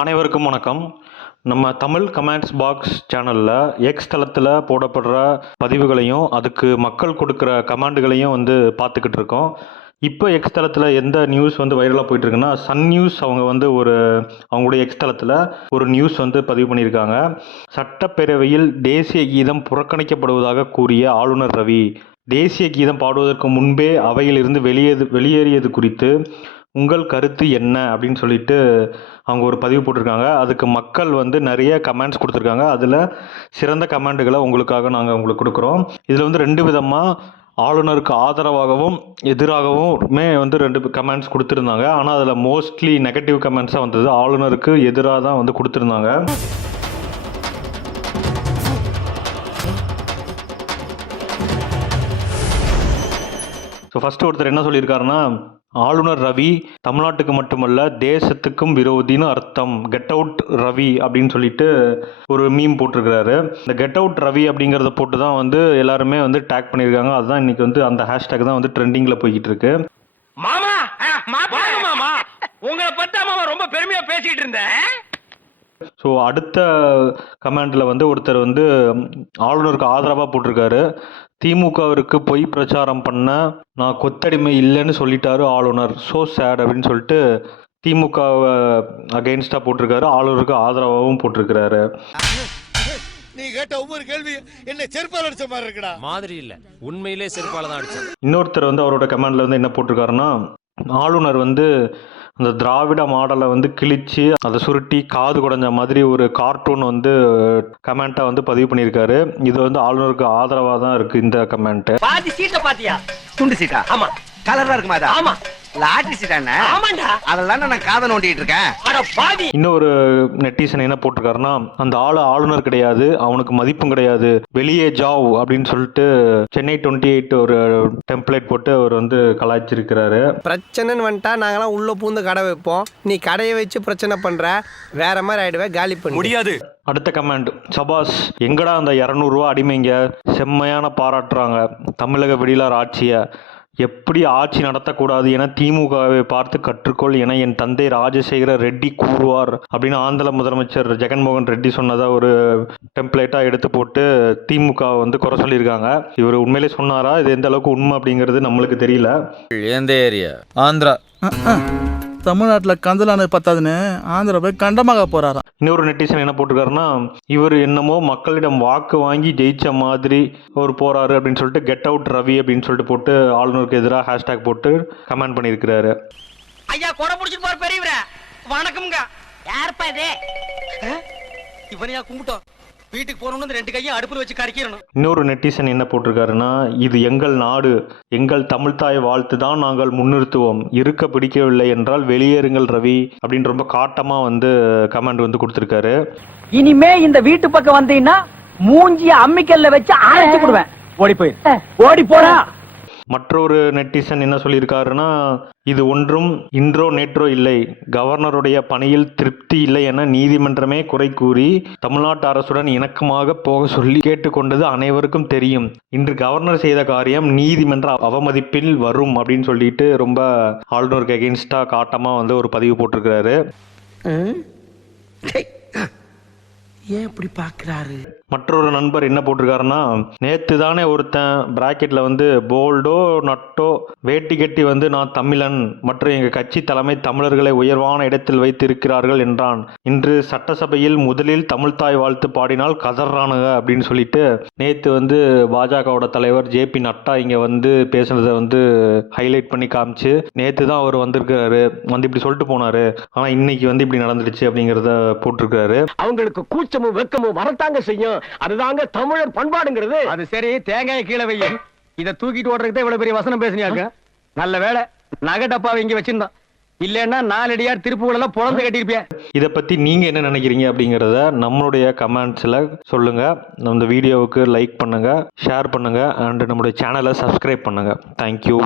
அனைவருக்கும் வணக்கம். நம்ம தமிழ் கமெண்ட்ஸ் பாக்ஸ் சேனலில் எக்ஸ் தளத்தில் போடப்படுற பதிவுகளையும் அதுக்கு மக்கள் கொடுக்குற கமெண்டுகளையும் பார்த்துக்கிட்டு இருக்கோம். இப்போ எக்ஸ் தளத்தில் எந்த நியூஸ் வைரலாக போயிட்டுருக்குன்னா, சன் நியூஸ் அவங்க அவங்களுடைய எக்ஸ் தளத்தில் ஒரு நியூஸ் பதிவு பண்ணியிருக்காங்க. சட்டப்பேரவையில் தேசிய கீதம் புறக்கணிக்கப்படுவதாக கூறிய ஆளுநர் ரவி, தேசிய கீதம் பாடுவதற்கு முன்பே அவையிலிருந்து வெளியேறியது குறித்து உங்கள் கருத்து என்ன அப்படின்னு சொல்லிட்டு அவங்க ஒரு பதிவு போட்டிருக்காங்க. அதுக்கு மக்கள் நிறைய கமெண்ட்ஸ் கொடுத்துருக்காங்க. அதில் சிறந்த கமெண்ட்டுகளை உங்களுக்கு கொடுக்குறோம். இதில் 2 விதமாக ஆளுநருக்கு ஆதரவாகவும் எதிராகவுமே 2 கமெண்ட்ஸ் கொடுத்துருந்தாங்க. ஆனால் அதில் மோஸ்ட்லி நெகட்டிவ் கமெண்ட்ஸாக வந்தது. ஆளுநருக்கு எதிராக தான் கொடுத்துருந்தாங்க. ஸோ ஃபஸ்ட்டு ஒருத்தர் என்ன சொல்லியிருக்காருன்னா, ஆளுநர் ரவி தமிழ்நாட்டுக்கு மட்டுமல்ல தேசத்துக்கும் விரோதின்னு அர்த்தம், கெட் அவுட் ரவி அப்படின்னு சொல்லிட்டு ஒரு மீம் போட்டிருக்கிறாரு. இந்த கெட் அவுட் ரவி அப்படிங்கிறத போட்டு தான் எல்லாருமே டேக் பண்ணியிருக்காங்க. அதுதான் இன்னைக்கு அந்த ஹேஷ்டேக் தான் ட்ரெண்டிங்கில் போய்கிட்டு இருக்கு. மாமா மாமா உங்களை பத்தி மாமா ரொம்ப பெருமையா பேசிட்டு இருந்தேன். ஸோ அடுத்த கமெண்டில் ஒருத்தர் ஆளுநருக்கு ஆதரவாக போட்டிருக்காரு. திமுகவிற்கு பொய் பிரச்சாரம் பண்ண நான் கொத்தடிமை இல்லைன்னு சொல்லிட்டாரு ஆளுநர், ஸோ சேட் அப்படின்னு சொல்லிட்டு திமுகவை அகெயின்ஸ்டாக போட்டிருக்காரு. ஆளுநருக்கு ஆதரவாகவும் போட்டிருக்கிறாரு. நீ கேட்ட ஒவ்வொரு கேள்வி என்ன செருப்பால் அடிச்ச மாதிரி இருக்குடா. மாதிரி இல்ல, உண்மையிலே செருப்பால தான் அடிச்சேன். இன்னொருத்தர் அவரோட கமெண்ட்ல என்ன போட்டிருக்காருன்னா, ஆளுநர் அந்த திராவிட மாடலை கிழிச்சு அதை சுருட்டி காது குடைஞ்ச மாதிரி ஒரு கார்ட்டூன் கமெண்ட்டை பதிவு பண்ணியிருக்காரு. இது ஆளுநருக்கு ஆதரவாக தான் இருக்கு இந்த கமெண்ட். பாதி சீட்டை பாத்தியா? துண்டு சீட்டா? ஆமா. கலரா இருக்குமா? ஆமா. லாட்டரி சீட்டானே? ஆமாண்டா. அதெல்லாம் நான் காதை நோண்டிட்டு இருக்கேன். அட பாவி. இன்னொரு நெட்டிசன் என்ன போட்டிருக்காருன்னா, அந்த ஆளுநர் கிடையாது, அவனுக்கு மதிப்பும் கிடையாது, வெளியே ஜாவ் அப்படின்னு சொல்லிட்டு சென்னை 28 ஒரு டெம்ப்ளேட் போட்டு அவர் கலாய்ச்சிருக்கிறாரு. பிரச்சனைன்னு வந்துட்டா நாங்களாம் உள்ள பூந்து கடை வைப்போம், நீ கடையை வச்சு பிரச்சனை பண்ற, வேற மாதிரி ஆயிடுவே, காலி பண்ண முடியாது. அடுத்த கமெண்ட், சபாஸ் எங்கடா அந்த 200 ரூபா அடிமைங்க, செம்மையான பாராட்டுறாங்க தமிழக விடியலார் ஆட்சியை, எப்படி ஆட்சி நடத்தக்கூடாது என திமுகவை பார்த்து கற்றுக்கொள் என என் தந்தை ராஜசேகர ரெட்டி கூறுவார் அப்படின்னு ஆந்திர முதலமைச்சர் ஜெகன்மோகன் ரெட்டி சொன்னதா ஒரு டெம்ப்ளேட்டா எடுத்து போட்டு திமுக குறை சொல்லியிருக்காங்க. இவர் உண்மையிலே சொன்னாரா, இது எந்த அளவுக்கு உண்மை அப்படிங்கிறது நம்மளுக்கு தெரியல. எந்த ஏரியா? ஆந்திரா. தமிழ்நாட்டில் கந்தலானது பத்தாதுன்னு ஆந்திரா போய் கண்டமாக போறாராம். இன்னொரு நெட்டிசன் என்ன போட்டிருக்காருன்னா, இவர் என்னமோ மக்களிடம் வாக்கு வாங்கி ஜெயிச்ச மாதிரி அவர் போறாரு அப்படின்னு சொல்லிட்டு கெட் அவுட் ரவி அப்படின்னு சொல்லிட்டு போட்டு ஆளுநருக்கு எதிராக ஹேஷ்டேக் போட்டு கமெண்ட் பண்ணியிருக்கிறாரு. ஐயா கொடை பிடிச்சிட்டு போற பெரியவரே, வணக்கம்ங்க. யார்ப்பா இது? இவனையா கும்பிட்டோம், வீட்டுக்கு போறோம்னு 2 கையும் அடுப்புல வச்சு கறிக்கிறணும். இன்னொரு நெட்டிசன் என்ன போட்டிருக்காருன்னா, இது எங்கள் நாடு, எங்கள் தமிழ்தாய் வாழ்த்து தான் நாங்கள் முன்னிறுத்துவோம், இருக்க பிடிக்கவில்லை என்றால் வெளியேறுங்கள் ரவி அப்படின்னு ரொம்ப காட்டமா கமெண்ட் கொடுத்திருக்காரு. இனிமே இந்த வீட்டு பக்கம் வந்தீங்கன்னா மூஞ்சிய அம்மிக்கல்ல வச்சு அரைச்சு கொடுவேன், ஓடி போய் ஓடி போடா. மற்றொரு நெட்டிசன் என்ன சொல்லியிருக்காருன்னா, இது ஒன்றும் இன்றோ நேற்றோ இல்லை, கவர்னருடைய பணியில் திருப்தி இல்லை என நீதிமன்றமே குறை கூறி தமிழ்நாட்டு அரசுடன் இணக்கமாக போக சொல்லி கேட்டுக்கொண்டது அனைவருக்கும் தெரியும். இன்று கவர்னர் செய்த காரியம் நீதிமன்ற அவமதிப்பில் வரும் அப்படின்னு சொல்லிட்டு ரொம்ப ஆளுநருக்கு அகெயின்ஸ்டா காட்டமா ஒரு பதிவு போட்டிருக்கிறாரு. ஏன் இப்படி பாக்குறாரு? மற்றொரு நண்பர் என்ன போட்டிருக்காருன்னா, நேத்து தானே ஒருத்தன் பிராக்கெட்ல போல்டோ நட்டோ வேட்டி கட்டி நான் தமிழன் மற்றும் எங்க கட்சி தலைமை தமிழர்களை உயர்வான இடத்தில் வைத்து இருக்கிறார்கள் என்றான். இன்று சட்டசபையில் முதலில் தமிழ்தாய் வாழ்த்து பாடினால் கதறானுங்க அப்படின்னு சொல்லிட்டு நேத்து பாஜகவோட தலைவர் JP நட்டா இங்க பேசுனதை ஹைலைட் பண்ணி காமிச்சு, நேத்து தான் அவர் வந்திருக்கிறாரு, இப்படி சொல்லிட்டு போனாரு, ஆனா இன்னைக்கு இப்படி நடந்துடுச்சு அப்படிங்கறத போட்டிருக்காரு. அவங்களுக்கு கூச்சமும் வெக்கமும் வரத்தாங்க செய்யும், அதுதாங்க தமிழர் பண்பாடுங்கிறது. அது சரி, தேங்காயை கீழே வைய, இதை தூக்கிட்டு ஓடுறதுக்கு இவ்வளவு பெரிய வசனம் பேசினியாங்க. நல்ல வேலை நகை டப்பாவை இங்க வச்சிருந்தோம், இல்லைன்னா 4 அடியார் திருப்புகளெல்லாம் பொழந்து கட்டியிருப்பேன். இதை பத்தி நீங்க என்ன நினைக்கிறீங்க அப்படிங்கிறத நம்மளுடைய கமெண்ட்ஸ்ல சொல்லுங்க. நம்ம வீடியோவுக்கு லைக் பண்ணுங்க, ஷேர் பண்ணுங்க, அண்ட் நம்மளுடைய சேனலை சப்ஸ்கிரைப் பண்ணுங்க. தேங்க்யூ.